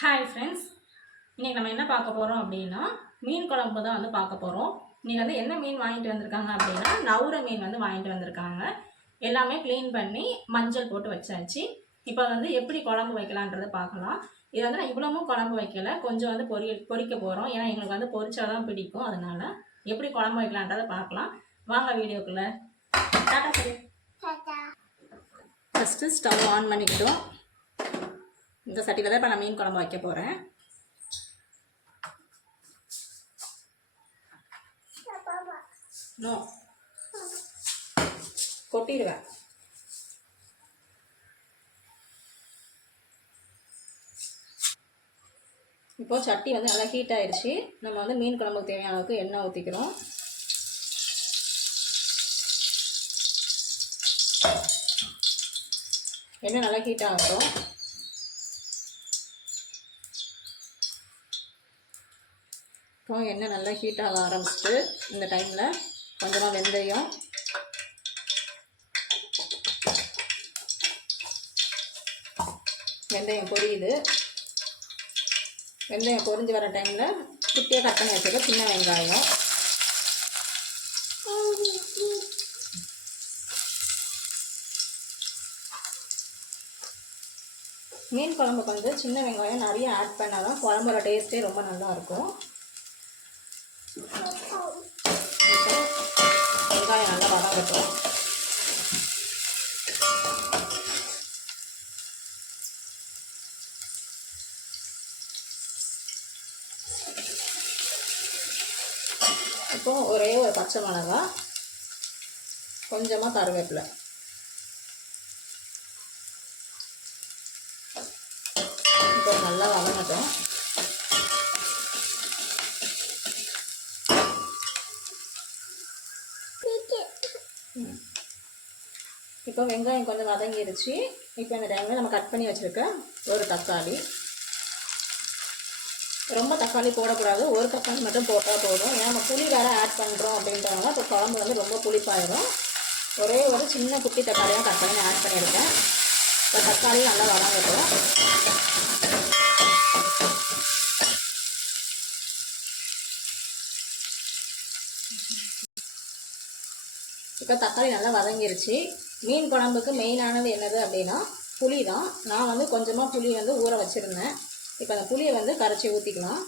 Hi friends, இன்றைக்கி நம்ம என்ன பார்க்க போகிறோம் அப்படின்னா மீன் குழம்பு தான் வந்து பார்க்க போகிறோம். இன்றைக்கி வந்து என்ன மீன் வாங்கிட்டு வந்திருக்காங்க அப்படின்னா நவுர மீன் வந்து வாங்கிட்டு வந்திருக்காங்க. எல்லாமே க்ளீன் பண்ணி மஞ்சள் போட்டு வச்சாச்சு. இப்போ வந்து எப்படி குழம்பு வைக்கலான்றதை பார்க்கலாம். இது வந்து நான் இவ்வளவும் குழம்பு வைக்கலை, கொஞ்சம் வந்து பொரிக்க போகிறோம். ஏன்னா எங்களுக்கு வந்து பொரிச்சாதான் பிடிக்கும். அதனால் எப்படி குழம்பு வைக்கலான்றதை பார்க்கலாம். வாங்க வீடியோக்குள்ளே. டாட்டா சரி. ஃபஸ்ட்டு ஸ்டவ் ஆன் பண்ணிக்கிட்டோம். இந்த சட்டியில் தான் இப்போ நான் மீன் குழம்பு வைக்க போகிறேன். நோ கொட்டிடுவேன். இப்போது சட்டி வந்து நல்லா ஹீட் ஆகிடுச்சு. நம்ம வந்து மீன் குழம்புக்கு தேவையான அளவுக்கு எண்ணெய் ஊற்றிக்கிறோம். எண்ணெய் நல்லா ஹீட் ஆகட்டும். இப்போ எண்ணெய் நல்லா ஹீட் ஆக ஆரம்பிச்சிட்டு இந்த டைமில் கொஞ்சமாக வெந்தயம், வெந்தயம் பொரியுது. வெந்தயம் பொரிஞ்சு வர டைமில் குட்டியாக கட் பண்ணி வச்சுருக்க சின்ன வெங்காயம், மீன் குழம்புக்கு வந்து சின்ன வெங்காயம் நிறைய ஆட் பண்ணால் தான் குழம்போட டேஸ்ட்டே ரொம்ப நல்லாயிருக்கும். வெங்காயம் நல்லா வதங்கட்டும். இப்போ ஒரே ஒரு பச்சை மிளகாய், கொஞ்சமாக கருவேப்பிலை, இப்போ நல்லா வதங்கட்டும். இப்போ வெங்காயம் கொஞ்சம் வதங்கிடுச்சு. இப்போ இந்த டைமில் நம்ம கட் பண்ணி வச்சுருக்க ஒரு தக்காளி, ரொம்ப தக்காளி போடக்கூடாது, ஒரு தக்காளி மட்டும் போட்டால் போதும். ஏன்னா நம்ம புளி வேறு ஆட் பண்ணுறோம் அப்படின்றவங்க இப்போ குழம்பு வந்து ரொம்ப புளிப்பாயிடும். ஒரே ஒரு சின்ன குட்டி தக்காளியாக கட் பண்ணி ஆட் பண்ணியிருக்கேன். இப்போ தக்காளி நல்லா வதங்கட்டும். இப்போ தக்காளி நல்லா வதங்கிருச்சு. மீன் குழம்புக்கு மெயினானது என்னது அப்படின்னா புளி தான். நான் வந்து கொஞ்சமாக புளி வந்து ஊற வச்சுருந்தேன். இப்போ அந்த புளியை வந்து கரைச்சி ஊற்றிக்கலாம்.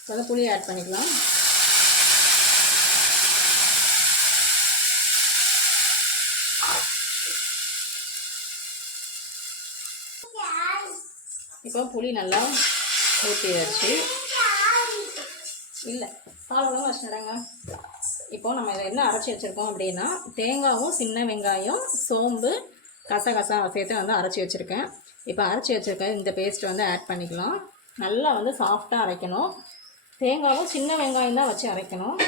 இப்போ வந்து புளியை ஆட் பண்ணிக்கலாம். இப்போ புளி நல்லா ஊற்றியாச்சு. இல்லை பாலெல்லாம் வச்சுடுங்க. இப்போ நம்ம இதை என்ன அரைச்சி வச்சுருக்கோம் அப்படின்னா தேங்காயும் சின்ன வெங்காயம் சோம்பு கசகசா சேர்த்து வந்து அரைச்சி வச்சுருக்கேன். இப்போ அரைச்சி வச்சுருக்கேன் இந்த பேஸ்ட்டை வந்து ஆட் பண்ணிக்கலாம். நல்லா வந்து சாஃப்டாக அரைக்கணும். தேங்காயும் சின்ன வெங்காயம் தான் வச்சு அரைக்கணும்.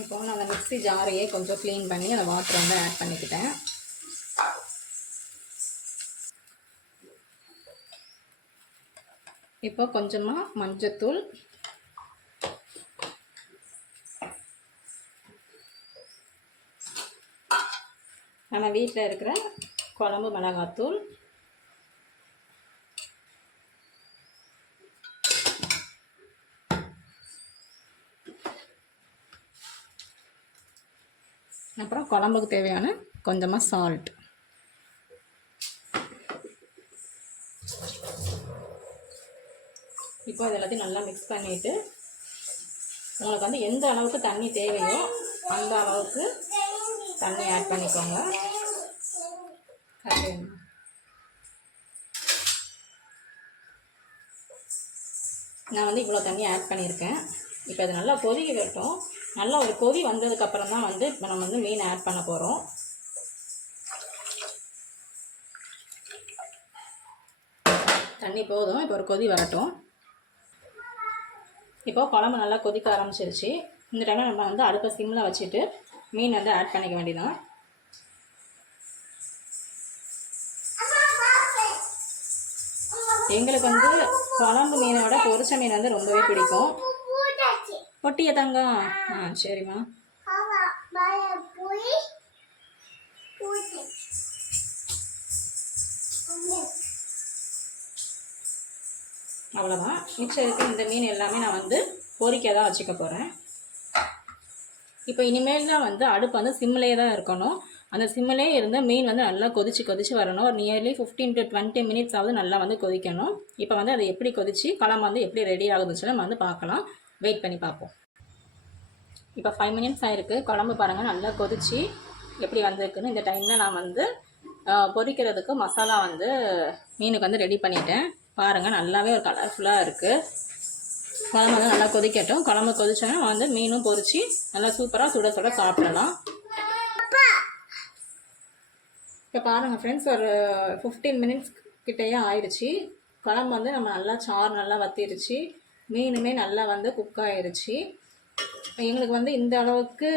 இப்போ நான் அந்த மிக்ஸி ஜாரையே கொஞ்சம் க்ளீன் பண்ணி அந்த வாட்டர் வந்து ஆட் பண்ணிக்கிட்டேன். இப்போ கொஞ்சமாக மஞ்சத்தூள், நம்ம வீட்டில் இருக்கிற குழம்பு மிளகாத்தூள், அப்புறம் குழம்புக்கு தேவையான கொஞ்சமாக சால்ட். இப்போ இது எல்லாத்தையும் நல்லா மிக்ஸ் பண்ணிவிட்டு உங்களுக்கு வந்து எந்த அளவுக்கு தண்ணி தேவையோ அந்த அளவுக்கு தண்ணி ஆட் பண்ணிக்கோங்க. நான் வந்து இவ்வளோ தண்ணி ஆட் பண்ணியிருக்கேன். இப்போ அது நல்லா கொதிக்க விட்டோம். நல்லா ஒரு கொதி வந்ததுக்கப்புறம் தான் வந்து இப்போ நம்ம வந்து மீன் ஆட் பண்ண போகிறோம். தண்ணி போதும். இப்போ ஒரு கொதி வரட்டும். இப்போ குழம்பு நல்லா கொதிக்க ஆரம்பிச்சிருச்சு. இந்த டைமில் நம்ம வந்து அடுப்பை சிம்மில் வச்சுட்டு மீன் வந்து ஆட் பண்ணிக்க வேண்டியதான். எங்களுக்கு வந்து குழம்பு மீனை விட பொரிச்ச மீன் வந்து ரொம்பவே பிடிக்கும். பொட்டிய தங்கம். சரிம்மா. அவ்வளோதான். மிச்சம் இருக்க இந்த மீன் எல்லாமே நான் வந்து பொரிக்க தான் வச்சுக்க போகிறேன். இப்போ இனிமேல் தான் வந்து அடுப்பு வந்து சிம்மிலே தான் இருக்கணும். அந்த சிம்மிலே இருந்து மீன் வந்து நல்லா கொதிச்சு வரணும். ஒரு நியர்லி 15 to 20 minutes ஆகுது நல்லா வந்து கொதிக்கணும். இப்போ வந்து அதை எப்படி கொதிச்சு குழம்பு வந்து எப்படி ரெடி ஆகுதுன்னு நம்ம வந்து பார்க்கலாம். வெயிட் பண்ணி பார்ப்போம். இப்போ 5 minutes ஆகிருக்கு. குழம்பு பாருங்கள் நல்லா கொதிச்சு எப்படி வந்திருக்குன்னு. இந்த டைமில் நான் வந்து பொரிக்கிறதுக்கு மசாலா வந்து மீனுக்கு வந்து ரெடி பண்ணிட்டேன். பாருங்கள் நல்லாவே ஒரு கலர்ஃபுல்லாக இருக்குது. குழம்பு வந்து நல்லா கொதிக்கட்டும். குழம்பு கொதிச்சோன்னா வந்து மீனும் பொரிச்சு நல்லா சூப்பராக சுட சுட சாப்பிடலாம். இப்போ பாருங்கள் ஃப்ரெண்ட்ஸ், ஒரு 15 minutes கிட்டேயே ஆயிடுச்சு. குழம்பு வந்து நம்ம நல்லா சாறு நல்லா வத்திருச்சு. மீனுமே நல்லா வந்து குக் ஆயிடுச்சு. எங்களுக்கு வந்து இந்த அளவுக்கு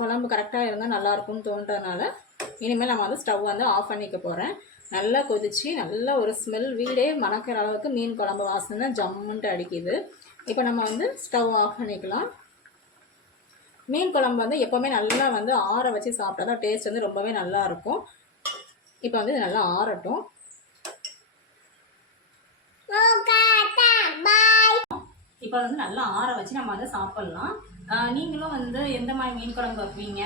குழம்பு கரெக்டாக இருந்தால் நல்லாயிருக்கும்னு தோன்றதுனால இனிமேல் நம்ம வந்து ஸ்டவ் வந்து ஆஃப் பண்ணிக்க போகிறேன். நல்லா கொதிச்சு நல்லா ஒரு ஸ்மெல் வீடே மணக்கிற அளவுக்கு மீன் குழம்பு வாசனை ஜம்முன்ட்டு அடிக்குது. இப்போ நம்ம வந்து ஸ்டவ் ஆஃப் பண்ணிக்கலாம். மீன் குழம்பு வந்து எப்போவுமே நல்லா வந்து ஆற வச்சு சாப்பிட்டா தான் டேஸ்ட் வந்து ரொம்பவே நல்லாயிருக்கும். இப்போ வந்து இது நல்லா ஆறட்டும். இப்போ வந்து நல்லா ஆற வச்சு நம்ம வந்து சாப்பிட்லாம். நீங்களும் வந்து எந்த மாதிரி மீன் குழம்பு வைப்பீங்க,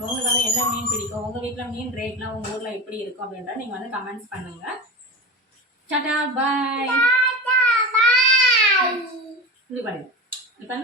உங்களுக்கு வந்து என்ன மீன் பிடிக்கும், உங்கள் வீட்டில் மீன் ரேட்லாம் உங்கள் ஊரில் எப்படி இருக்கும் அப்படின்றத நீங்கள் வந்து கமெண்ட்ஸ் பண்ணுங்கள். டாடா பாய். இது பண்ணு இப்போ